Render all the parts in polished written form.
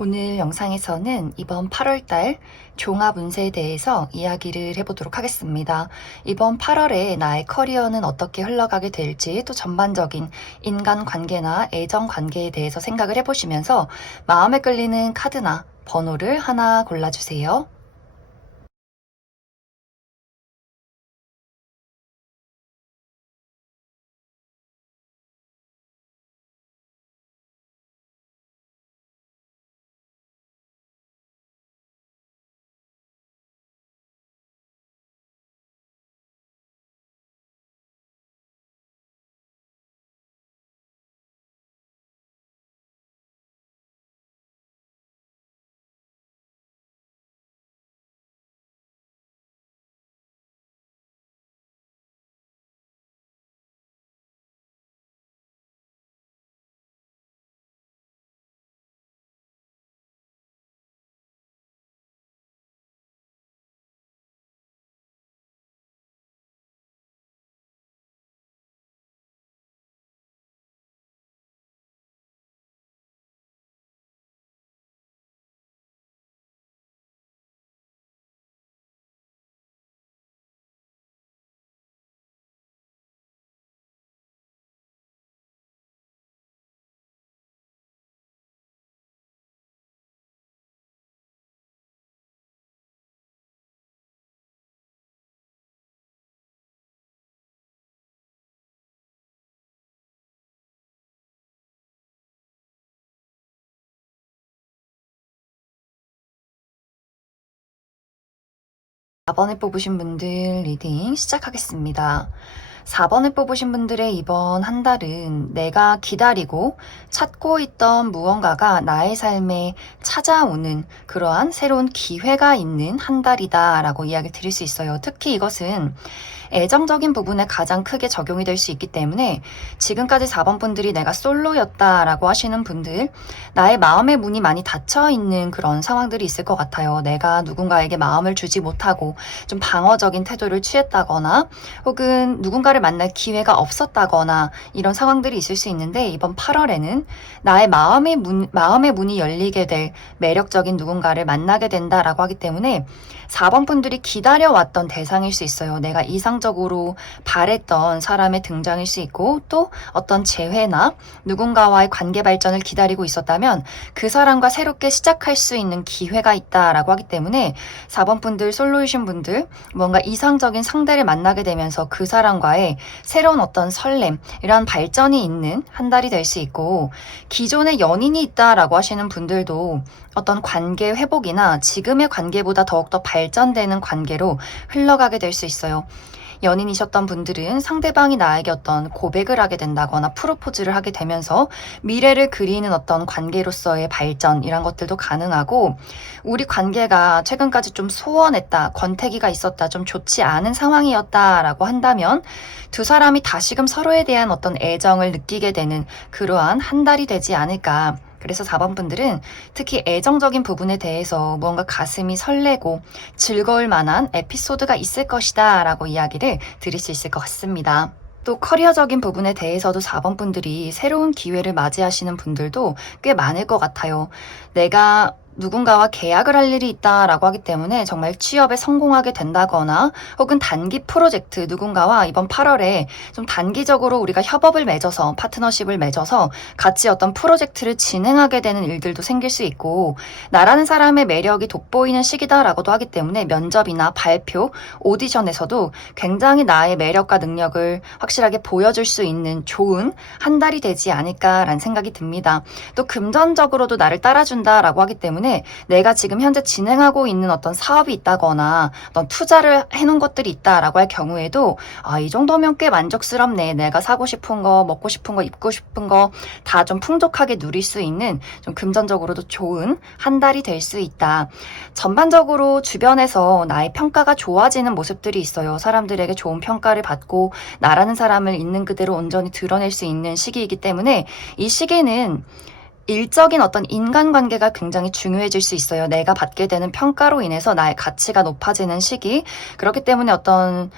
오늘 영상에서는 이번 8월달 종합 운세에 대해서 이야기를 해보도록 하겠습니다. 이번 8월에 나의 커리어는 어떻게 흘러가게 될지, 또 전반적인 인간 관계나 애정 관계에 대해서 생각을 해보시면서 마음에 끌리는 카드나 번호를 하나 골라주세요. 4번을 뽑으신 분들 리딩 시작하겠습니다. 4번을 뽑으신 분들의 이번 한 달은 내가 기다리고 찾고 있던 무언가가 나의 삶에 찾아오는 그러한 새로운 기회가 있는 한 달이다 라고 이야기를 드릴 수 있어요. 특히 이것은 애정적인 부분에 가장 크게 적용이 될 수 있기 때문에 지금까지 4번 분들이 내가 솔로였다라고 하시는 분들, 나의 마음의 문이 많이 닫혀 있는 그런 상황들이 있을 것 같아요. 내가 누군가에게 마음을 주지 못하고 좀 방어적인 태도를 취했다거나 혹은 누군가를 만날 기회가 없었다거나 이런 상황들이 있을 수 있는데, 이번 8월에는 나의 마음의 문이 열리게 될 매력적인 누군가를 만나게 된다라고 하기 때문에 4번 분들이 기다려왔던 대상일 수 있어요. 내가 이상적으로 바랬던 사람의 등장일 수 있고, 또 어떤 재회나 누군가와의 관계 발전을 기다리고 있었다면 그 사람과 새롭게 시작할 수 있는 기회가 있다라고 하기 때문에 4번 분들, 솔로이신 분들, 뭔가 이상적인 상대를 만나게 되면서 그 사람과의 새로운 어떤 설렘, 이런 발전이 있는 한 달이 될 수 있고, 기존에 연인이 있다라고 하시는 분들도 어떤 관계 회복이나 지금의 관계보다 더욱더 발전되는 관계로 흘러가게 될 수 있어요. 연인이셨던 분들은 상대방이 나에게 어떤 고백을 하게 된다거나 프로포즈를 하게 되면서 미래를 그리는 어떤 관계로서의 발전, 이런 것들도 가능하고, 우리 관계가 최근까지 좀 소원했다, 권태기가 있었다, 좀 좋지 않은 상황이었다라고 한다면 두 사람이 다시금 서로에 대한 어떤 애정을 느끼게 되는 그러한 한 달이 되지 않을까. 그래서 4번 분들은 특히 애정적인 부분에 대해서 무언가 가슴이 설레고 즐거울 만한 에피소드가 있을 것이다 라고 이야기를 드릴 수 있을 것 같습니다. 또 커리어적인 부분에 대해서도 4번 분들이 새로운 기회를 맞이하시는 분들도 꽤 많을 것 같아요. 내가 누군가와 계약을 할 일이 있다라고 하기 때문에 정말 취업에 성공하게 된다거나 혹은 단기 프로젝트, 누군가와 이번 8월에 좀 단기적으로 우리가 협업을 맺어서 파트너십을 맺어서 같이 어떤 프로젝트를 진행하게 되는 일들도 생길 수 있고, 나라는 사람의 매력이 돋보이는 시기다라고도 하기 때문에 면접이나 발표, 오디션에서도 굉장히 나의 매력과 능력을 확실하게 보여줄 수 있는 좋은 한 달이 되지 않을까라는 생각이 듭니다. 또 금전적으로도 나를 따라준다라고 하기 때문에 내가 지금 현재 진행하고 있는 어떤 사업이 있다거나 어떤 투자를 해놓은 것들이 있다라고 할 경우에도 이 정도면 꽤 만족스럽네. 내가 사고 싶은 거, 먹고 싶은 거, 입고 싶은 거 다 좀 풍족하게 누릴 수 있는 좀 금전적으로도 좋은 한 달이 될 수 있다. 전반적으로 주변에서 나의 평가가 좋아지는 모습들이 있어요. 사람들에게 좋은 평가를 받고 나라는 사람을 있는 그대로 온전히 드러낼 수 있는 시기이기 때문에 이 시기는 일적인 어떤 인간관계가 굉장히 중요해질 수 있어요. 내가 받게 되는 평가로 인해서 나의 가치가 높아지는 시기. 그렇기 때문에 어떤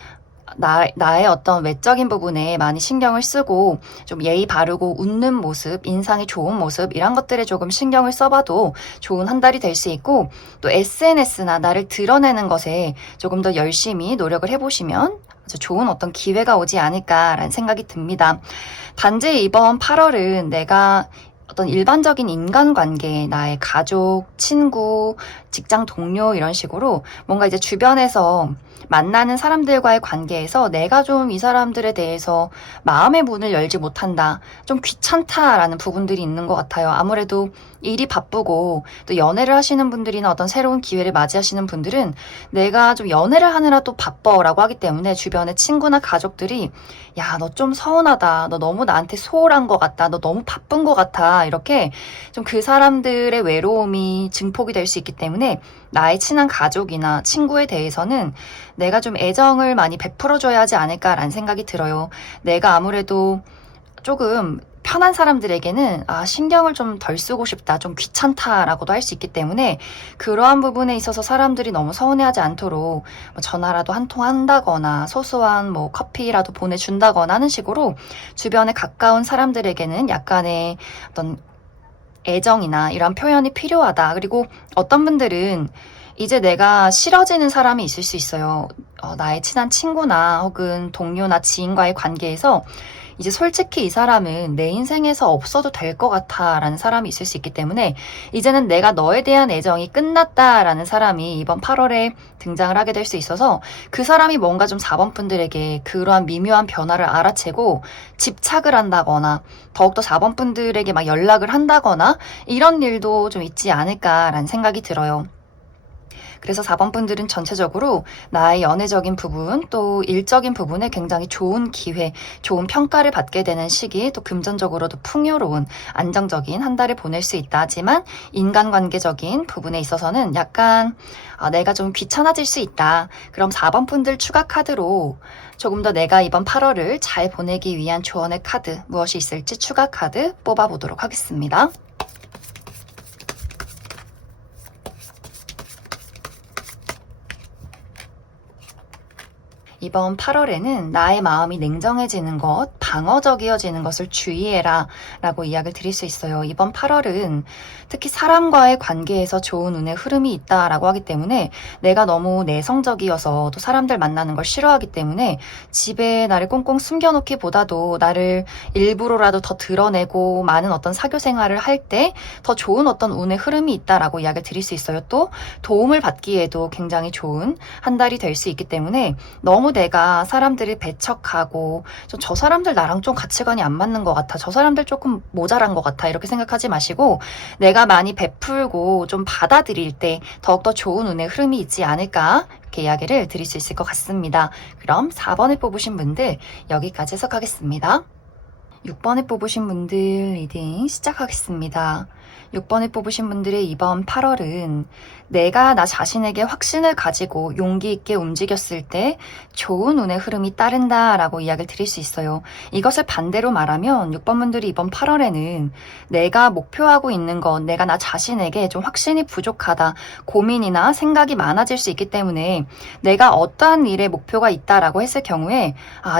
나의 어떤 외적인 부분에 많이 신경을 쓰고 좀 예의 바르고 웃는 모습, 인상이 좋은 모습 이런 것들에 조금 신경을 써봐도 좋은 한 달이 될 수 있고 또 SNS나 나를 드러내는 것에 조금 더 열심히 노력을 해보시면 아주 좋은 어떤 기회가 오지 않을까라는 생각이 듭니다. 단지 이번 8월은 내가 어떤 일반적인 인간관계, 나의 가족, 친구, 직장 동료 이런 식으로 뭔가 이제 주변에서 만나는 사람들과의 관계에서 내가 좀 이 사람들에 대해서 마음의 문을 열지 못한다, 좀 귀찮다라는 부분들이 있는 것 같아요. 아무래도 일이 바쁘고 또 연애를 하시는 분들이나 어떤 새로운 기회를 맞이하시는 분들은 내가 좀 연애를 하느라 또 바빠라고 하기 때문에 주변의 친구나 가족들이 야, 너 좀 서운하다. 너 너무 나한테 소홀한 것 같다. 너 너무 바쁜 것 같아. 이렇게 좀 그 사람들의 외로움이 증폭이 될 수 있기 때문에 나의 친한 가족이나 친구에 대해서는 내가 좀 애정을 많이 베풀어줘야 하지 않을까라는 생각이 들어요. 내가 아무래도 조금 편한 사람들에게는 신경을 좀 덜 쓰고 싶다, 좀 귀찮다라고도 할 수 있기 때문에 그러한 부분에 있어서 사람들이 너무 서운해하지 않도록 뭐 전화라도 한 통 한다거나 소소한 뭐 커피라도 보내준다거나 하는 식으로 주변에 가까운 사람들에게는 약간의 어떤 애정이나 이런 표현이 필요하다. 그리고 어떤 분들은 이제 내가 싫어지는 사람이 있을 수 있어요. 나의 친한 친구나 혹은 동료나 지인과의 관계에서 이제 솔직히 이 사람은 내 인생에서 없어도 될 것 같아 라는 사람이 있을 수 있기 때문에 이제는 내가 너에 대한 애정이 끝났다 라는 사람이 이번 8월에 등장을 하게 될 수 있어서 그 사람이 뭔가 좀 4번 분들에게 그러한 미묘한 변화를 알아채고 집착을 한다거나 더욱더 4번 분들에게 막 연락을 한다거나 이런 일도 좀 있지 않을까라는 생각이 들어요. 그래서 4번 분들은 전체적으로 나의 연애적인 부분 또 일적인 부분에 굉장히 좋은 기회, 좋은 평가를 받게 되는 시기, 또 금전적으로도 풍요로운 안정적인 한 달을 보낼 수 있다 하지만 인간관계적인 부분에 있어서는 약간 내가 좀 귀찮아질 수 있다. 그럼 4번 분들 추가 카드로 조금 더 내가 이번 8월을 잘 보내기 위한 조언의 카드 무엇이 있을지 추가 카드 뽑아보도록 하겠습니다. 이번 8월에는 나의 마음이 냉정해지는 것, 방어적이어지는 것을 주의해라 라고 이야기를 드릴 수 있어요. 이번 8월은 특히 사람과의 관계에서 좋은 운의 흐름이 있다라고 하기 때문에 내가 너무 내성적이어서 또 사람들 만나는 걸 싫어하기 때문에 집에 나를 꽁꽁 숨겨놓기 보다도 나를 일부러라도 더 드러내고 많은 어떤 사교 생활을 할 때 더 좋은 어떤 운의 흐름이 있다라고 이야기를 드릴 수 있어요. 또 도움을 받기에도 굉장히 좋은 한 달이 될 수 있기 때문에 너무 내가 사람들이 배척하고 저 사람들 나랑 좀 가치관이 안 맞는 것 같아. 저 사람들 조금 모자란 것 같아. 이렇게 생각하지 마시고 내가 많이 베풀고 좀 받아들일 때 더욱더 좋은 운의 흐름이 있지 않을까 이렇게 이야기를 드릴 수 있을 것 같습니다. 그럼 4번을 뽑으신 분들 여기까지 해석하겠습니다. 6번을 뽑으신 분들 리딩 시작하겠습니다. 6번을 뽑으신 분들의 이번 8월은 내가 나 자신에게 확신을 가지고 용기 있게 움직였을 때 좋은 운의 흐름이 따른다 라고 이야기를 드릴 수 있어요. 이것을 반대로 말하면 6번 분들이 이번 8월에는 내가 목표하고 있는 것, 내가 나 자신에게 좀 확신이 부족하다, 고민이나 생각이 많아질 수 있기 때문에 내가 어떠한 일에 목표가 있다라고 했을 경우에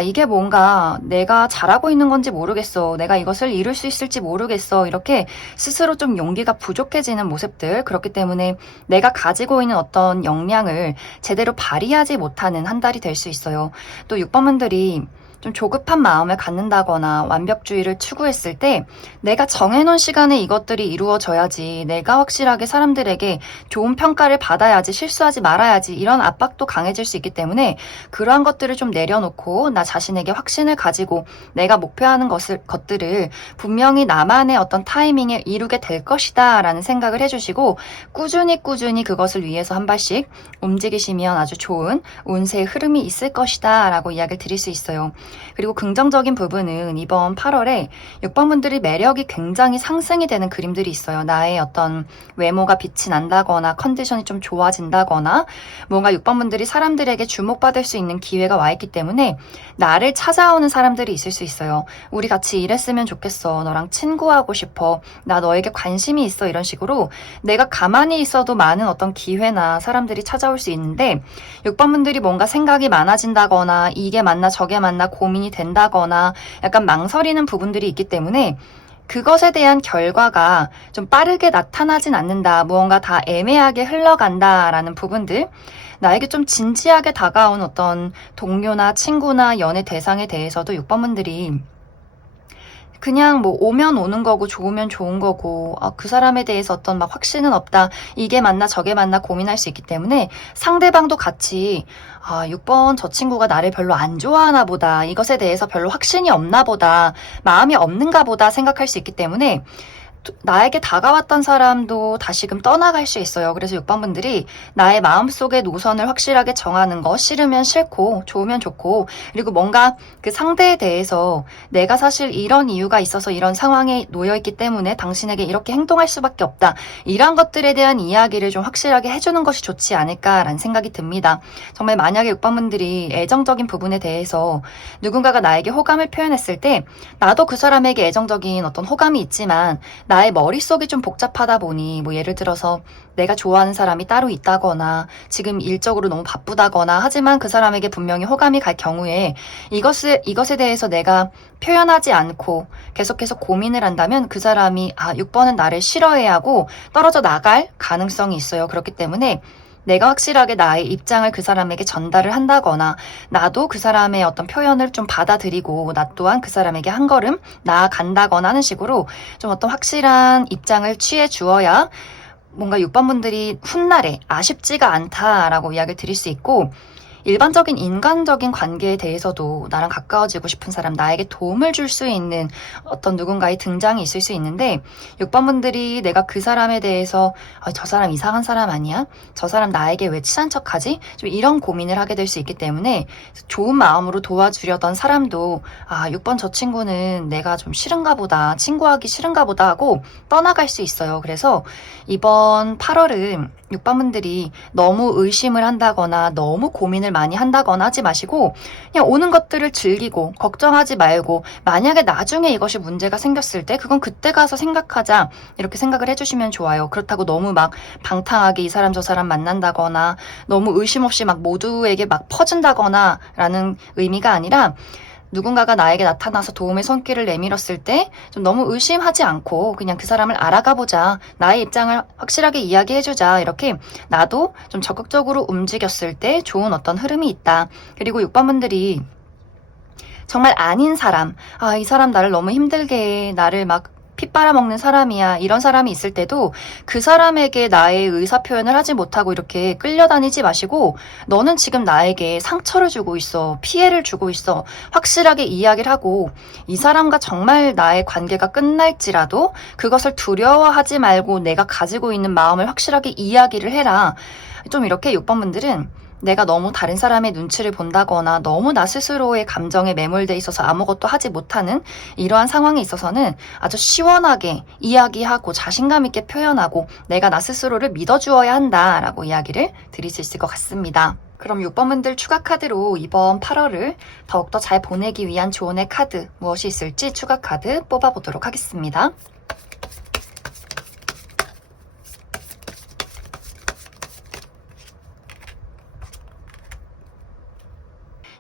이게 뭔가 내가 잘하고 있는 건지 모르겠어, 내가 이것을 이룰 수 있을지 모르겠어, 이렇게 스스로 좀 용기가 부족해지는 모습들, 그렇기 때문에 내가 가지고 있는 어떤 역량을 제대로 발휘하지 못하는 한 달이 될 수 있어요. 또 6번 분들이 좀 조급한 마음을 갖는다거나 완벽주의를 추구했을 때 내가 정해놓은 시간에 이것들이 이루어져야지, 내가 확실하게 사람들에게 좋은 평가를 받아야지, 실수하지 말아야지, 이런 압박도 강해질 수 있기 때문에 그러한 것들을 좀 내려놓고 나 자신에게 확신을 가지고 내가 목표하는 것들을 분명히 나만의 어떤 타이밍에 이루게 될 것이다 라는 생각을 해주시고 꾸준히 그것을 위해서 한 발씩 움직이시면 아주 좋은 운세의 흐름이 있을 것이다 라고 이야기를 드릴 수 있어요. 그리고 긍정적인 부분은 이번 8월에 6번분들이 매력이 굉장히 상승이 되는 그림들이 있어요. 나의 어떤 외모가 빛이 난다거나 컨디션이 좀 좋아진다거나 뭔가 6번분들이 사람들에게 주목받을 수 있는 기회가 와 있기 때문에 나를 찾아오는 사람들이 있을 수 있어요. 우리 같이 일했으면 좋겠어. 너랑 친구하고 싶어. 나 너에게 관심이 있어. 이런 식으로 내가 가만히 있어도 많은 어떤 기회나 사람들이 찾아올 수 있는데 6번분들이 뭔가 생각이 많아진다거나 이게 맞나 저게 맞나 고민이 된다거나 약간 망설이는 부분들이 있기 때문에 그것에 대한 결과가 좀 빠르게 나타나진 않는다. 무언가 다 애매하게 흘러간다라는 부분들. 나에게 좀 진지하게 다가온 어떤 동료나 친구나 연애 대상에 대해서도 6번분들이 그냥 뭐 오면 오는 거고 좋으면 좋은 거고 그 사람에 대해서 어떤 막 확신은 없다. 이게 맞나 저게 맞나 고민할 수 있기 때문에 상대방도 같이 6번 저 친구가 나를 별로 안 좋아하나 보다. 이것에 대해서 별로 확신이 없나 보다. 마음이 없는가 보다 생각할 수 있기 때문에 나에게 다가왔던 사람도 다시금 떠나갈 수 있어요. 그래서 6번분들이 나의 마음속의 노선을 확실하게 정하는 거, 싫으면 싫고 좋으면 좋고, 그리고 뭔가 그 상대에 대해서 내가 사실 이런 이유가 있어서 이런 상황에 놓여있기 때문에 당신에게 이렇게 행동할 수밖에 없다. 이런 것들에 대한 이야기를 좀 확실하게 해주는 것이 좋지 않을까라는 생각이 듭니다. 정말 만약에 6번분들이 애정적인 부분에 대해서 누군가가 나에게 호감을 표현했을 때 나도 그 사람에게 애정적인 어떤 호감이 있지만 나의 머릿속이 좀 복잡하다 보니 뭐 예를 들어서 내가 좋아하는 사람이 따로 있다거나 지금 일적으로 너무 바쁘다거나 하지만 그 사람에게 분명히 호감이 갈 경우에 이것에 대해서 내가 표현하지 않고 계속해서 고민을 한다면 그 사람이 6번은 나를 싫어해 하고 떨어져 나갈 가능성이 있어요. 그렇기 때문에 내가 확실하게 나의 입장을 그 사람에게 전달을 한다거나 나도 그 사람의 어떤 표현을 좀 받아들이고 나 또한 그 사람에게 한 걸음 나아간다거나 하는 식으로 좀 어떤 확실한 입장을 취해 주어야 뭔가 6번분들이 훗날에 아쉽지가 않다라고 이야기를 드릴 수 있고 일반적인 인간적인 관계에 대해서도 나랑 가까워지고 싶은 사람, 나에게 도움을 줄 수 있는 어떤 누군가의 등장이 있을 수 있는데 6번분들이 내가 그 사람에 대해서 저 사람 이상한 사람 아니야? 저 사람 나에게 왜 친한 척하지? 좀 이런 고민을 하게 될 수 있기 때문에 좋은 마음으로 도와주려던 사람도 6번 저 친구는 내가 좀 싫은가 보다, 친구하기 싫은가 보다 하고 떠나갈 수 있어요. 그래서 이번 8월은 6번분들이 너무 의심을 한다거나 너무 고민을 많이 한다거나 하지 마시고 그냥 오는 것들을 즐기고 걱정하지 말고 만약에 나중에 이것이 문제가 생겼을 때 그건 그때 가서 생각하자 이렇게 생각을 해주시면 좋아요. 그렇다고 너무 막 방탕하게 이 사람 저 사람 만난다거나 너무 의심 없이 막 모두에게 막 퍼준다거나 라는 의미가 아니라 누군가가 나에게 나타나서 도움의 손길을 내밀었을 때 좀 너무 의심하지 않고 그냥 그 사람을 알아가 보자. 나의 입장을 확실하게 이야기해주자. 이렇게 나도 좀 적극적으로 움직였을 때 좋은 어떤 흐름이 있다. 그리고 6번분들이 정말 아닌 사람, 이 사람 나를 너무 힘들게 해. 나를 막 피 빨아먹는 사람이야. 이런 사람이 있을 때도 그 사람에게 나의 의사표현을 하지 못하고 이렇게 끌려다니지 마시고 너는 지금 나에게 상처를 주고 있어. 피해를 주고 있어. 확실하게 이야기를 하고 이 사람과 정말 나의 관계가 끝날지라도 그것을 두려워하지 말고 내가 가지고 있는 마음을 확실하게 이야기를 해라. 좀 이렇게 6번분들은 내가 너무 다른 사람의 눈치를 본다거나 너무 나 스스로의 감정에 매몰돼 있어서 아무것도 하지 못하는 이러한 상황에 있어서는 아주 시원하게 이야기하고 자신감 있게 표현하고 내가 나 스스로를 믿어주어야 한다라고 이야기를 드릴 수 있을 것 같습니다. 그럼 6번분들 추가 카드로 이번 8월을 더욱더 잘 보내기 위한 조언의 카드 무엇이 있을지 추가 카드 뽑아보도록 하겠습니다.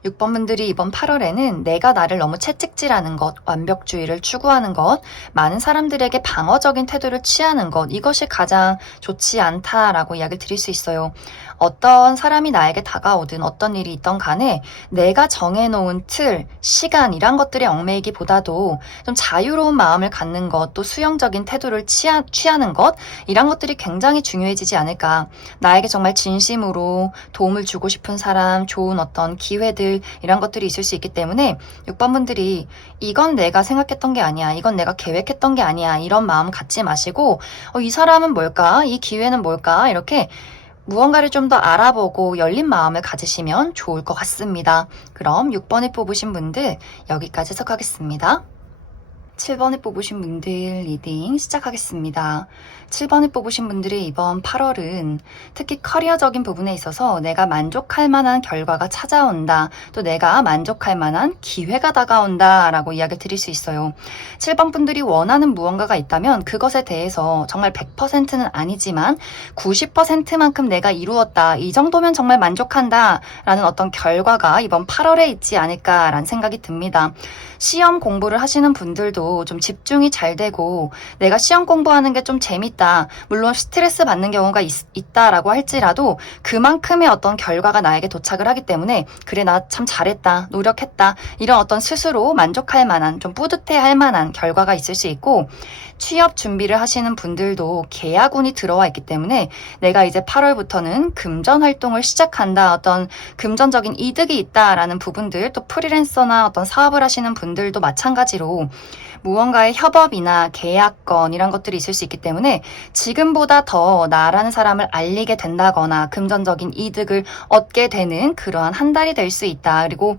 6번분들이 이번 8월에는 내가 나를 너무 채찍질하는 것, 완벽주의를 추구하는 것, 많은 사람들에게 방어적인 태도를 취하는 것, 이것이 가장 좋지 않다라고 이야기를 드릴 수 있어요. 어떤 사람이 나에게 다가오든 어떤 일이 있던 간에 내가 정해놓은 틀, 시간 이런 것들에 얽매이기보다도 좀 자유로운 마음을 갖는 것, 또 수용적인 태도를 취하는 것 이런 것들이 굉장히 중요해지지 않을까. 나에게 정말 진심으로 도움을 주고 싶은 사람, 좋은 어떤 기회들 이런 것들이 있을 수 있기 때문에 6번분들이 이건 내가 생각했던 게 아니야. 이건 내가 계획했던 게 아니야. 이런 마음 갖지 마시고 이 사람은 뭘까? 이 기회는 뭘까? 이렇게 무언가를 좀 더 알아보고 열린 마음을 가지시면 좋을 것 같습니다. 그럼 6번에 뽑으신 분들 여기까지 해석하겠습니다. 7번에 뽑으신 분들 리딩 시작하겠습니다. 7번에 뽑으신 분들의 이번 8월은 특히 커리어적인 부분에 있어서 내가 만족할 만한 결과가 찾아온다. 또 내가 만족할 만한 기회가 다가온다 라고 이야기를 드릴 수 있어요. 7번 분들이 원하는 무언가가 있다면 그것에 대해서 정말 100%는 아니지만 90%만큼 내가 이루었다. 이 정도면 정말 만족한다 라는 어떤 결과가 이번 8월에 있지 않을까라는 생각이 듭니다. 시험 공부를 하시는 분들도 좀 집중이 잘 되고 내가 시험 공부하는 게 좀 재밌다. 물론 스트레스 받는 경우가 있다라고 할지라도 그만큼의 어떤 결과가 나에게 도착을 하기 때문에 그래 나 참 잘했다. 노력했다. 이런 어떤 스스로 만족할 만한 좀 뿌듯해할 만한 결과가 있을 수 있고 취업 준비를 하시는 분들도 계약운이 들어와 있기 때문에 내가 이제 8월부터는 금전 활동을 시작한다. 어떤 금전적인 이득이 있다라는 부분들 또 프리랜서나 어떤 사업을 하시는 분들도 마찬가지로 무언가의 협업이나 계약건 이런 것들이 있을 수 있기 때문에 지금보다 더 나라는 사람을 알리게 된다거나 금전적인 이득을 얻게 되는 그러한 한 달이 될 수 있다. 그리고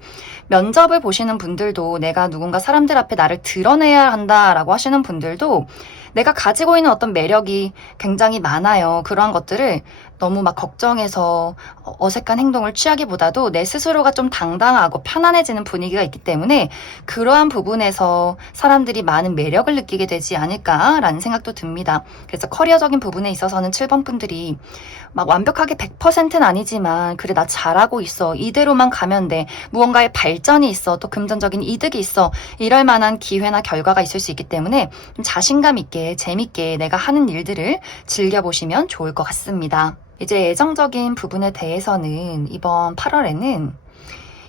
면접을 보시는 분들도 내가 누군가 사람들 앞에 나를 드러내야 한다라고 하시는 분들도 내가 가지고 있는 어떤 매력이 굉장히 많아요. 그러한 것들을 너무 막 걱정해서 어색한 행동을 취하기보다도 내 스스로가 좀 당당하고 편안해지는 분위기가 있기 때문에 그러한 부분에서 사람들이 많은 매력을 느끼게 되지 않을까라는 생각도 듭니다. 그래서 커리어적인 부분에 있어서는 7번 분들이 막 완벽하게 100%는 아니지만 그래 나 잘하고 있어. 이대로만 가면 돼. 무언가의 발전이 있어. 또 금전적인 이득이 있어. 이럴 만한 기회나 결과가 있을 수 있기 때문에 좀 자신감 있게 재밌게 내가 하는 일들을 즐겨보시면 좋을 것 같습니다. 이제 애정적인 부분에 대해서는 이번 8월에는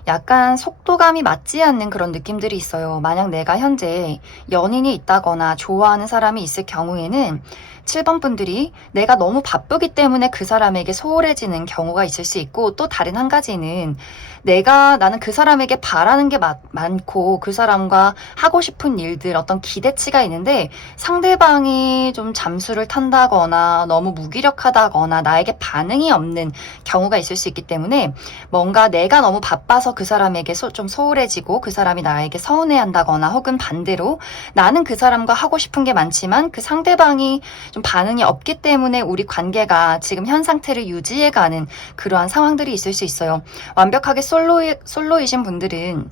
약간 속도감이 맞지 않는 그런 느낌들이 있어요. 만약 내가 현재 연인이 있다거나 좋아하는 사람이 있을 경우에는 7번 분들이 내가 너무 바쁘기 때문에 그 사람에게 소홀해지는 경우가 있을 수 있고 또 다른 한 가지는 나는 그 사람에게 바라는 게 많고 그 사람과 하고 싶은 일들 어떤 기대치가 있는데 상대방이 좀 잠수를 탄다거나 너무 무기력하다거나 나에게 반응이 없는 경우가 있을 수 있기 때문에 뭔가 내가 너무 바빠서 그 사람에게 좀 소홀해지고 그 사람이 나에게 서운해한다거나 혹은 반대로 나는 그 사람과 하고 싶은 게 많지만 그 상대방이 좀 반응이 없기 때문에 우리 관계가 지금 현 상태를 유지해가는 그러한 상황들이 있을 수 있어요. 완벽하게 솔로이신 분들은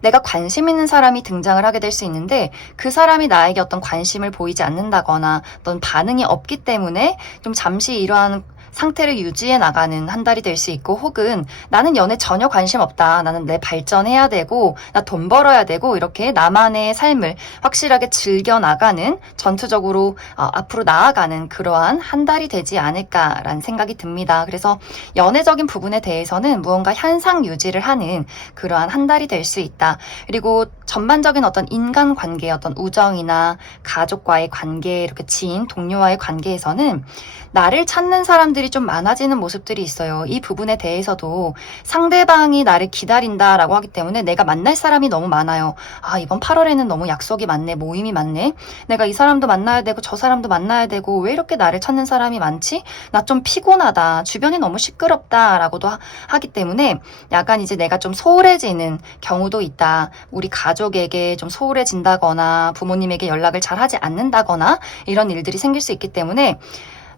내가 관심 있는 사람이 등장을 하게 될 수 있는데 그 사람이 나에게 어떤 관심을 보이지 않는다거나 어떤 반응이 없기 때문에 좀 잠시 이러한 상태를 유지해 나가는 한 달이 될 수 있고 혹은 나는 연애 전혀 관심 없다. 나는 내 발전해야 되고 나 돈 벌어야 되고 이렇게 나만의 삶을 확실하게 즐겨 나가는 전투적으로 앞으로 나아가는 그러한 한 달이 되지 않을까라는 생각이 듭니다. 그래서 연애적인 부분에 대해서는 무언가 현상 유지를 하는 그러한 한 달이 될 수 있다. 그리고 전반적인 어떤 인간관계, 어떤 우정이나 가족과의 관계, 이렇게 지인, 동료와의 관계에서는 나를 찾는 사람들이 좀 많아지는 모습들이 있어요. 이 부분에 대해서도 상대방이 나를 기다린다라고 하기 때문에 내가 만날 사람이 너무 많아요. 이번 8월에는 너무 약속이 많네, 모임이 많네. 내가 이 사람도 만나야 되고 저 사람도 만나야 되고 왜 이렇게 나를 찾는 사람이 많지? 나 좀 피곤하다. 주변이 너무 시끄럽다라고도 하기 때문에 약간 이제 내가 좀 소홀해지는 경우도 있다. 우리 가족에게 좀 소홀해진다거나 부모님에게 연락을 잘 하지 않는다거나 이런 일들이 생길 수 있기 때문에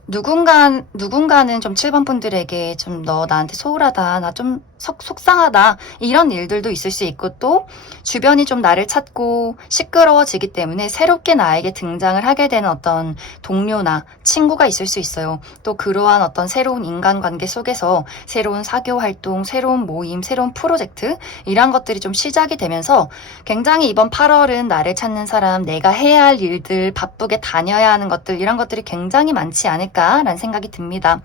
누군가는 좀 7번 분들에게 좀 너 나한테 소홀하다, 나 좀 속상하다, 이런 일들도 있을 수 있고 또 주변이 좀 나를 찾고 시끄러워지기 때문에 새롭게 나에게 등장을 하게 되는 어떤 동료나 친구가 있을 수 있어요. 또 그러한 어떤 새로운 인간관계 속에서 새로운 사교 활동, 새로운 모임, 새로운 프로젝트 이런 것들이 좀 시작이 되면서 굉장히 이번 8월은 나를 찾는 사람, 내가 해야 할 일들, 바쁘게 다녀야 하는 것들 이런 것들이 굉장히 많지 않을까라는 생각이 듭니다.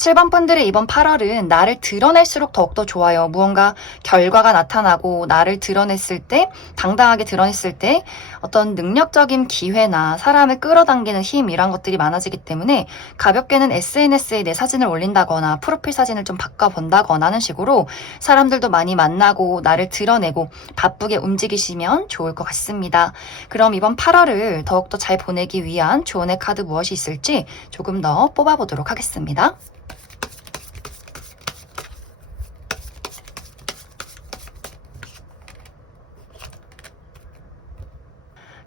7번 분들의 이번 8월은 나를 드러낼수록 더욱더 좋아요. 무언가 결과가 나타나고 나를 드러냈을 때, 당당하게 드러냈을 때 어떤 능력적인 기회나 사람을 끌어당기는 힘 이런 것들이 많아지기 때문에 가볍게는 SNS에 내 사진을 올린다거나 프로필 사진을 좀 바꿔본다거나 하는 식으로 사람들도 많이 만나고 나를 드러내고 바쁘게 움직이시면 좋을 것 같습니다. 그럼 이번 8월을 더욱더 잘 보내기 위한 조언의 카드 무엇이 있을지 조금 더 뽑아보도록 하겠습니다.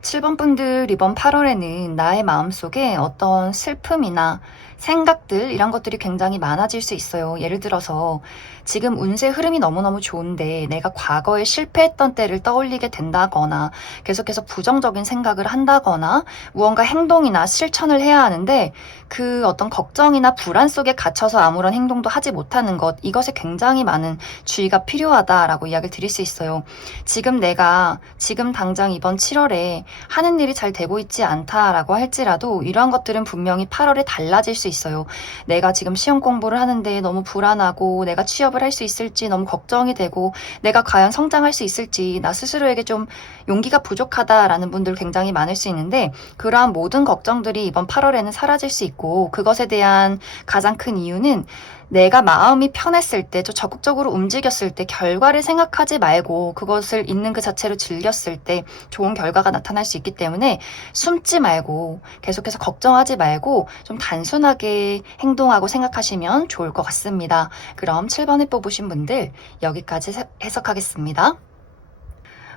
7번 분들 이번 8월에는 나의 마음속에 어떤 슬픔이나 생각들 이런 것들이 굉장히 많아질 수 있어요. 예를 들어서 지금 운세 흐름이 너무너무 좋은데 내가 과거에 실패했던 때를 떠올리게 된다거나 계속해서 부정적인 생각을 한다거나 무언가 행동이나 실천을 해야 하는데 그 어떤 걱정이나 불안 속에 갇혀서 아무런 행동도 하지 못하는 것, 이것에 굉장히 많은 주의가 필요하다라고 이야기를 드릴 수 있어요. 지금 내가 지금 당장 이번 7월에 하는 일이 잘 되고 있지 않다라고 할지라도 이러한 것들은 분명히 8월에 달라질 수 있어요. 내가 지금 시험 공부를 하는데 너무 불안하고 내가 취업을 할 수 있을지 너무 걱정이 되고 내가 과연 성장할 수 있을지 나 스스로에게 좀 용기가 부족하다라는 분들 굉장히 많을 수 있는데 그러한 모든 걱정들이 이번 8월에는 사라질 수 있고 그것에 대한 가장 큰 이유는 내가 마음이 편했을 때, 좀 적극적으로 움직였을 때, 결과를 생각하지 말고 그것을 있는 그 자체로 즐겼을 때 좋은 결과가 나타날 수 있기 때문에 숨지 말고 계속해서 걱정하지 말고 좀 단순하게 행동하고 생각하시면 좋을 것 같습니다. 그럼 7번을 뽑으신 분들 여기까지 해석하겠습니다.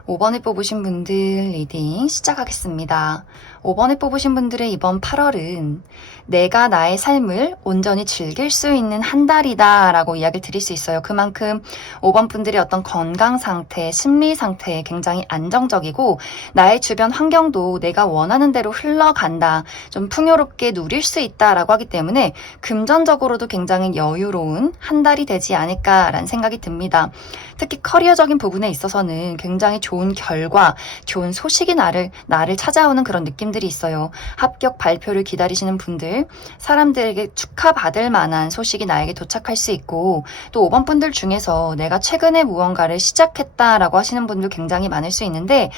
5번을 뽑으신 분들 리딩 시작하겠습니다. 5번을 뽑으신 분들의 이번 8월은 내가 나의 삶을 온전히 즐길 수 있는 한 달이다 라고 이야기를 드릴 수 있어요. 그만큼 5번 분들의 어떤 건강 상태, 심리 상태 굉장히 안정적이고 나의 주변 환경도 내가 원하는 대로 흘러간다, 좀 풍요롭게 누릴 수 있다라고 하기 때문에 금전적으로도 굉장히 여유로운 한 달이 되지 않을까라는 생각이 듭니다. 특히 커리어적인 부분에 있어서는 굉장히 좋은 결과, 좋은 소식이 나를 찾아오는 그런 느낌들이 있어요. 합격 발표를 기다리시는 분들, 사람들에게 축하받을 만한 소식이 나에게 도착할 수 있고 또 5번 분들 중에서 내가 최근에 무언가를 시작했다라고 하시는 분들 굉장히 많을 수 있는데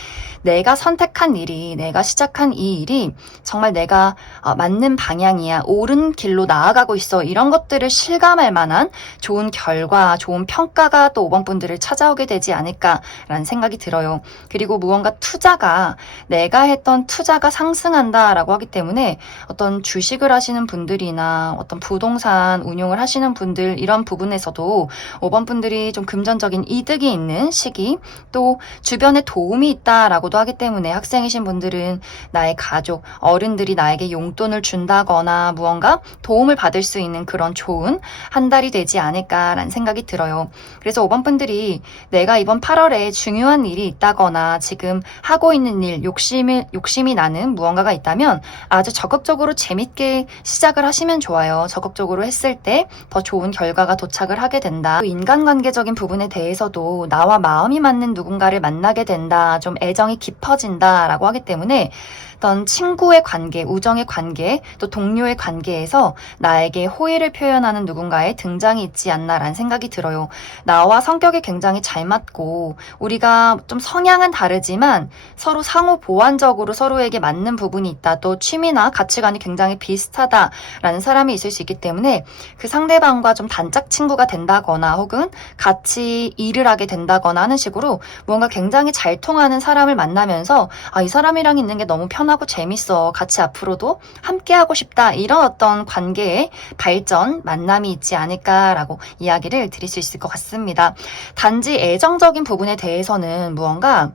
내가 선택한 일이, 내가 시작한 이 일이 정말 내가 맞는 방향이야, 옳은 길로 나아가고 있어, 이런 것들을 실감할 만한 좋은 결과, 좋은 평가가 또 5번 분들을 찾아오게 되지 않을까라는 생각이 들어요. 그리고 무언가 투자가, 내가 했던 투자가 상승한다라고 하기 때문에 어떤 주식을 하시는 분들이나 어떤 부동산 운용을 하시는 분들, 이런 부분에서도 5번 분들이 좀 금전적인 이득이 있는 시기, 또 주변에 도움이 있다라고도 하기 때문에 학생이신 분들은 나의 가족, 어른들이 나에게 용돈을 준다거나 무언가 도움을 받을 수 있는 그런 좋은 한 달이 되지 않을까라는 생각이 들어요. 그래서 5번 분들이 내가 이번 8월에 중요한 일이 있다거나 지금 하고 있는 일, 욕심이 나는 무언가가 있다면 아주 적극적으로 재밌게 시작을 하시면 좋아요. 적극적으로 했을 때 더 좋은 결과가 도착을 하게 된다. 인간관계적인 부분에 대해서도 나와 마음이 맞는 누군가를 만나게 된다, 좀 애정이 깊어진다라고 하기 때문에 어떤 친구의 관계, 우정의 관계, 또 동료의 관계에서 나에게 호의를 표현하는 누군가의 등장이 있지 않나라는 생각이 들어요. 나와 성격이 굉장히 잘 맞고 우리가 좀 성향은 다르지만 서로 상호 보완적으로 서로에게 맞는 부분이 있다, 또 취미나 가치관이 굉장히 비슷하다라는 사람이 있을 수 있기 때문에 그 상대방과 좀 단짝 친구가 된다거나 혹은 같이 일을 하게 된다거나 하는 식으로 뭔가 굉장히 잘 통하는 사람을 만나면서 이 사람이랑 있는 게 너무 편하고 재밌어, 같이 앞으로도 함께 하고 싶다, 이런 어떤 관계의 발전, 만남이 있지 않을까라고 이야기를 드릴 수 있을 것 같습니다. 단지 애정적인 부분에 대해서는 무언가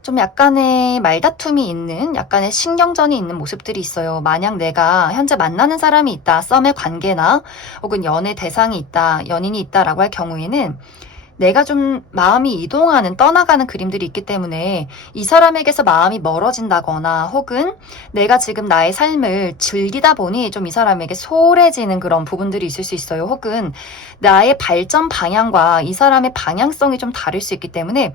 좀 약간의 말다툼이 있는, 약간의 신경전이 있는 모습들이 있어요. 만약 내가 현재 만나는 사람이 있다, 썸의 관계나 혹은 연애 대상이 있다, 연인이 있다라고 할 경우에는 내가 좀 마음이 이동하는, 떠나가는 그림들이 있기 때문에 이 사람에게서 마음이 멀어진다거나 혹은 내가 지금 나의 삶을 즐기다 보니 좀 이 사람에게 소홀해지는 그런 부분들이 있을 수 있어요. 혹은 나의 발전 방향과 이 사람의 방향성이 좀 다를 수 있기 때문에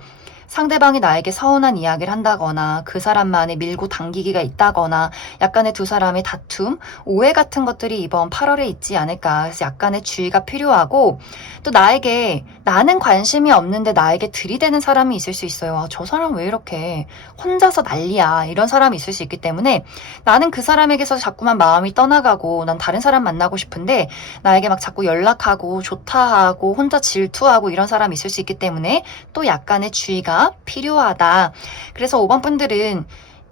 상대방이 나에게 서운한 이야기를 한다거나 그 사람만의 밀고 당기기가 있다거나 약간의 두 사람의 다툼, 오해 같은 것들이 이번 8월에 있지 않을까. 그래서 약간의 주의가 필요하고 또 나에게 나는 관심이 없는데 나에게 들이대는 사람이 있을 수 있어요. 아, 저 사람 왜 이렇게 혼자서 난리야. 이런 사람이 있을 수 있기 때문에 나는 그 사람에게서 자꾸만 마음이 떠나가고 난 다른 사람 만나고 싶은데 나에게 막 자꾸 연락하고 좋다 하고 혼자 질투하고 이런 사람이 있을 수 있기 때문에 또 약간의 주의가 필요하다. 그래서 5번 분들은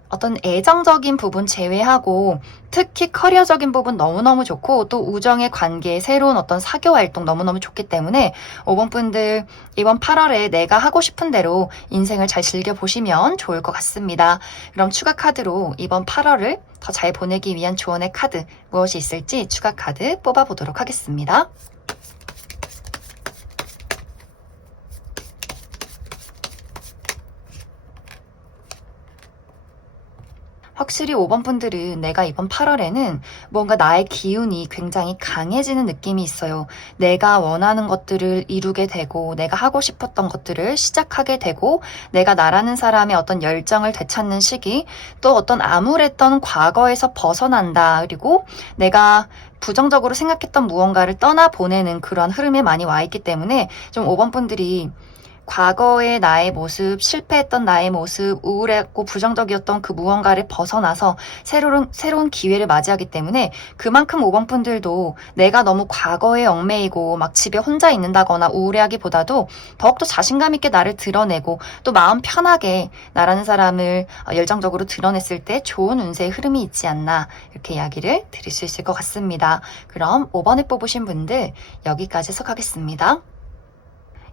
어떤 애정적인 부분 제외하고 특히 커리어적인 부분 너무너무 좋고 또 우정의 관계, 새로운 어떤 사교 활동 너무너무 좋기 때문에 5번 분들 이번 8월에 내가 하고 싶은 대로 인생을 잘 즐겨보시면 좋을 것 같습니다. 그럼 추가 카드로 이번 8월을 더 잘 보내기 위한 조언의 카드 무엇이 있을지 추가 카드 뽑아보도록 하겠습니다. 확실히 5번 분들은 내가 이번 8월에는 뭔가 나의 기운이 굉장히 강해지는 느낌이 있어요. 내가 원하는 것들을 이루게 되고 내가 하고 싶었던 것들을 시작하게 되고 내가 나라는 사람의 어떤 열정을 되찾는 시기 또 어떤 암울했던 과거에서 벗어난다. 그리고 내가 부정적으로 생각했던 무언가를 떠나보내는 그런 흐름에 많이 와 있기 때문에 좀 5번 분들이 과거의 나의 모습, 실패했던 나의 모습, 우울했고 부정적이었던 그 무언가를 벗어나서 새로운 기회를 맞이하기 때문에 그만큼 5번 분들도 내가 너무 과거에 얽매이고 막 집에 혼자 있는다거나 우울해하기보다도 더욱더 자신감 있게 나를 드러내고 또 마음 편하게 나라는 사람을 열정적으로 드러냈을 때 좋은 운세의 흐름이 있지 않나 이렇게 이야기를 드릴 수 있을 것 같습니다. 그럼 5번에 뽑으신 분들 여기까지 해석하겠습니다.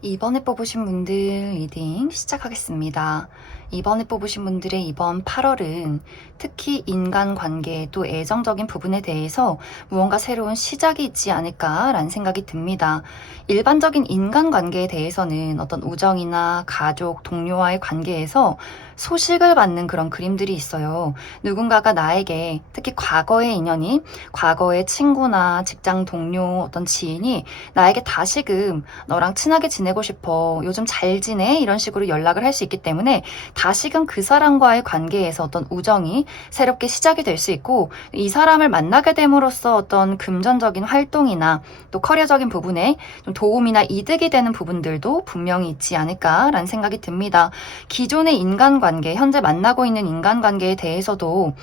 2번에 뽑으신 분들 리딩 시작하겠습니다. 2번에 뽑으신 분들의 이번 8월은 특히 인간관계 또 애정적인 부분에 대해서 무언가 새로운 시작이 있지 않을까라는 생각이 듭니다. 일반적인 인간관계에 대해서는 어떤 우정이나 가족, 동료와의 관계에서 소식을 받는 그런 그림들이 있어요. 누군가가 나에게 특히 과거의 인연이 과거의 친구나 직장 동료 어떤 지인이 나에게 다시금 너랑 친하게 지내고 싶어 요즘 잘 지내 이런 식으로 연락을 할 수 있기 때문에 다시금 그 사람과의 관계에서 어떤 우정이 새롭게 시작이 될 수 있고 이 사람을 만나게 됨으로써 어떤 금전적인 활동이나 또 커리어적인 부분에 좀 도움이나 이득이 되는 부분들도 분명히 있지 않을까라는 생각이 듭니다. 기존의 인간관계, 현재 만나고 있는 인간관계에 대해서도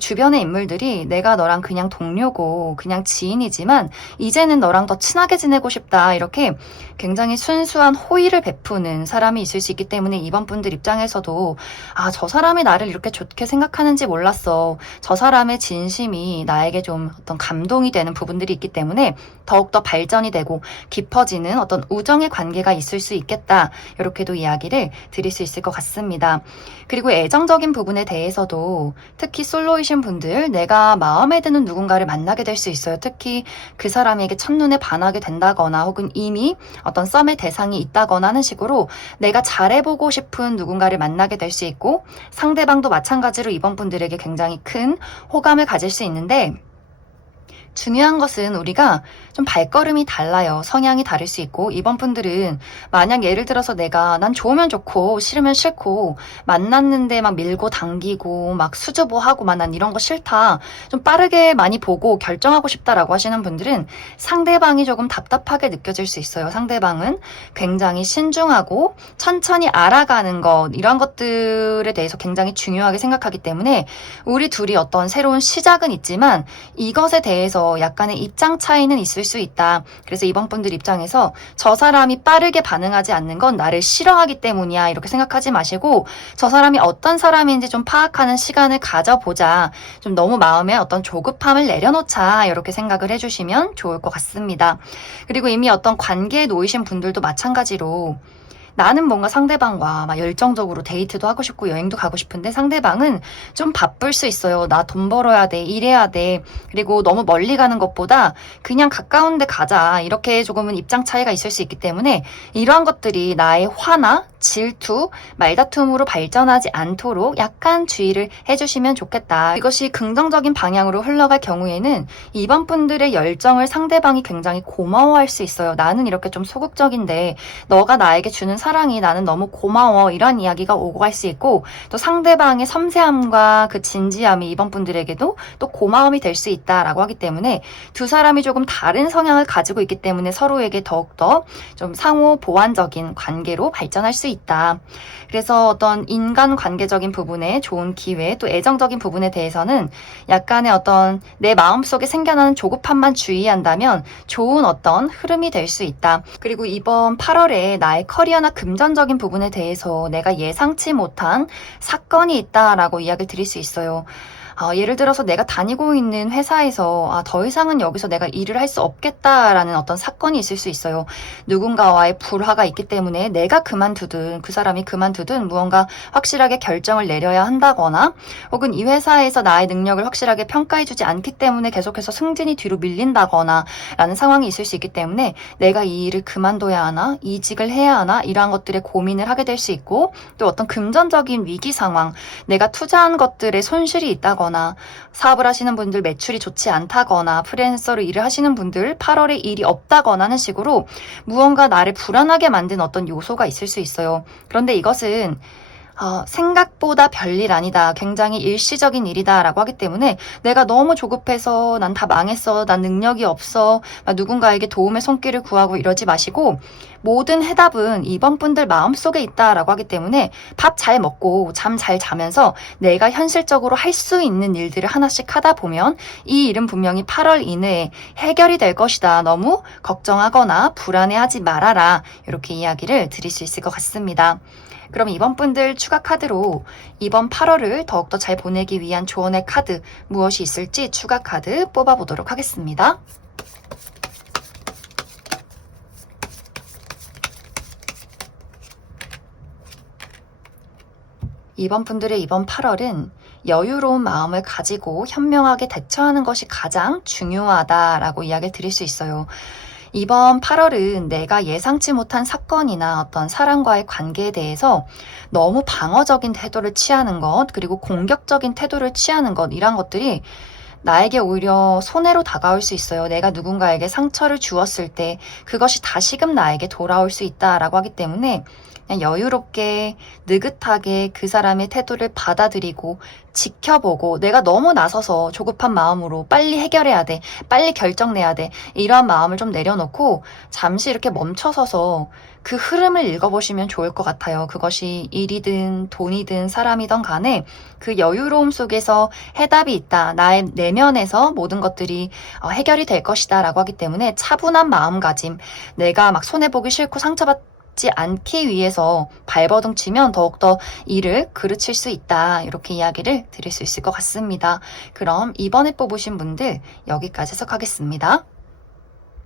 주변의 인물들이 내가 너랑 그냥 동료고 그냥 지인이지만 이제는 너랑 더 친하게 지내고 싶다 이렇게 굉장히 순수한 호의를 베푸는 사람이 있을 수 있기 때문에 이번 분들 입장에서도 아, 저 사람이 나를 이렇게 좋게 생각하는지 몰랐어. 저 사람의 진심이 나에게 좀 어떤 감동이 되는 부분들이 있기 때문에 더욱더 발전이 되고 깊어지는 어떤 우정의 관계가 있을 수 있겠다. 이렇게도 이야기를 드릴 수 있을 것 같습니다. 그리고 애정적인 부분에 대해서도 특히 솔로이신 분들 내가 마음에 드는 누군가를 만나게 될 수 있어요. 특히 그 사람에게 첫눈에 반하게 된다거나 혹은 이미 어떤 썸의 대상이 있다거나 하는 식으로 내가 잘해보고 싶은 누군가를 만나게 될 수 있고 상대방도 마찬가지로 이번 분들에게 굉장히 큰 호감을 가질 수 있는데 중요한 것은 우리가 좀 발걸음이 달라요. 성향이 다를 수 있고 이번 분들은 만약 예를 들어서 내가 난 좋으면 좋고 싫으면 싫고 만났는데 막 밀고 당기고 막 수줍어하고 막 난 이런 거 싫다. 좀 빠르게 많이 보고 결정하고 싶다라고 하시는 분들은 상대방이 조금 답답하게 느껴질 수 있어요. 상대방은 굉장히 신중하고 천천히 알아가는 것 이런 것들에 대해서 굉장히 중요하게 생각하기 때문에 우리 둘이 어떤 새로운 시작은 있지만 이것에 대해서 약간의 입장 차이는 있을 수 있다. 그래서 이번 분들 입장에서 저 사람이 빠르게 반응하지 않는 건 나를 싫어하기 때문이야. 이렇게 생각하지 마시고 저 사람이 어떤 사람인지 좀 파악하는 시간을 가져보자. 좀 너무 마음에 어떤 조급함을 내려놓자. 이렇게 생각을 해주시면 좋을 것 같습니다. 그리고 이미 어떤 관계에 놓이신 분들도 마찬가지로 나는 뭔가 상대방과 막 열정적으로 데이트도 하고 싶고 여행도 가고 싶은데 상대방은 좀 바쁠 수 있어요. 나 돈 벌어야 돼, 일해야 돼. 그리고 너무 멀리 가는 것보다 그냥 가까운 데 가자. 이렇게 조금은 입장 차이가 있을 수 있기 때문에 이러한 것들이 나의 화나 질투, 말다툼으로 발전하지 않도록 약간 주의를 해주시면 좋겠다. 이것이 긍정적인 방향으로 흘러갈 경우에는 이번 분들의 열정을 상대방이 굉장히 고마워할 수 있어요. 나는 이렇게 좀 소극적인데 너가 나에게 주는 사랑이 나는 너무 고마워 이런 이야기가 오고 갈 수 있고 또 상대방의 섬세함과 그 진지함이 이번 분들에게도 또 고마움이 될 수 있다라고 하기 때문에 두 사람이 조금 다른 성향을 가지고 있기 때문에 서로에게 더욱더 좀 상호 보완적인 관계로 발전할 수 있다. 그래서 어떤 인간관계적인 부분에 좋은 기회 또 애정적인 부분에 대해서는 약간의 어떤 내 마음속에 생겨나는 조급함만 주의한다면 좋은 어떤 흐름이 될 수 있다. 그리고 이번 8월에 나의 커리어나 금전적인 부분에 대해서 내가 예상치 못한 사건이 있다라고 이야기를 드릴 수 있어요. 예를 들어서 내가 다니고 있는 회사에서 더 이상은 여기서 내가 일을 할 수 없겠다라는 어떤 사건이 있을 수 있어요. 누군가와의 불화가 있기 때문에 내가 그만두든 그 사람이 그만두든 무언가 확실하게 결정을 내려야 한다거나 혹은 이 회사에서 나의 능력을 확실하게 평가해주지 않기 때문에 계속해서 승진이 뒤로 밀린다거나 라는 상황이 있을 수 있기 때문에 내가 이 일을 그만둬야 하나 이직을 해야 하나 이러한 것들에 고민을 하게 될 수 있고 또 어떤 금전적인 위기 상황 내가 투자한 것들에 손실이 있다거나 사업을 하시는 분들 매출이 좋지 않다거나 프리랜서로 일을 하시는 분들 8월에 일이 없다거나 하는 식으로 무언가 나를 불안하게 만든 어떤 요소가 있을 수 있어요. 그런데 이것은 생각보다 별일 아니다. 굉장히 일시적인 일이다라고 하기 때문에 내가 너무 조급해서 난 다 망했어. 난 능력이 없어. 누군가에게 도움의 손길을 구하고 이러지 마시고 모든 해답은 이번 분들 마음속에 있다라고 하기 때문에 밥 잘 먹고 잠 잘 자면서 내가 현실적으로 할 수 있는 일들을 하나씩 하다 보면 이 일은 분명히 8월 이내에 해결이 될 것이다. 너무 걱정하거나 불안해하지 말아라. 이렇게 이야기를 드릴 수 있을 것 같습니다. 그럼 이번 분들 추가 카드로 이번 8월을 더욱더 잘 보내기 위한 조언의 카드 무엇이 있을지 추가 카드 뽑아보도록 하겠습니다. 이번 분들의 이번 8월은 여유로운 마음을 가지고 현명하게 대처하는 것이 가장 중요하다라고 이야기를 드릴 수 있어요. 이번 8월은 내가 예상치 못한 사건이나 어떤 사람과의 관계에 대해서 너무 방어적인 태도를 취하는 것, 그리고 공격적인 태도를 취하는 것, 이런 것들이 나에게 오히려 손해로 다가올 수 있어요. 내가 누군가에게 상처를 주었을 때 그것이 다시금 나에게 돌아올 수 있다라고 하기 때문에 그냥 여유롭게 느긋하게 그 사람의 태도를 받아들이고 지켜보고 내가 너무 나서서 조급한 마음으로 빨리 해결해야 돼. 빨리 결정내야 돼. 이러한 마음을 좀 내려놓고 잠시 이렇게 멈춰서서 그 흐름을 읽어보시면 좋을 것 같아요. 그것이 일이든 돈이든 사람이든 간에 그 여유로움 속에서 해답이 있다. 나의 내면에서 모든 것들이 해결이 될 것이다 라고 하기 때문에 차분한 마음가짐 내가 막 손해보기 싫고 상처받지 않기 위해서 발버둥 치면 더욱더 일을 그르칠 수 있다. 이렇게 이야기를 드릴 수 있을 것 같습니다. 그럼 이번에 뽑으신 분들 여기까지 해석하겠습니다.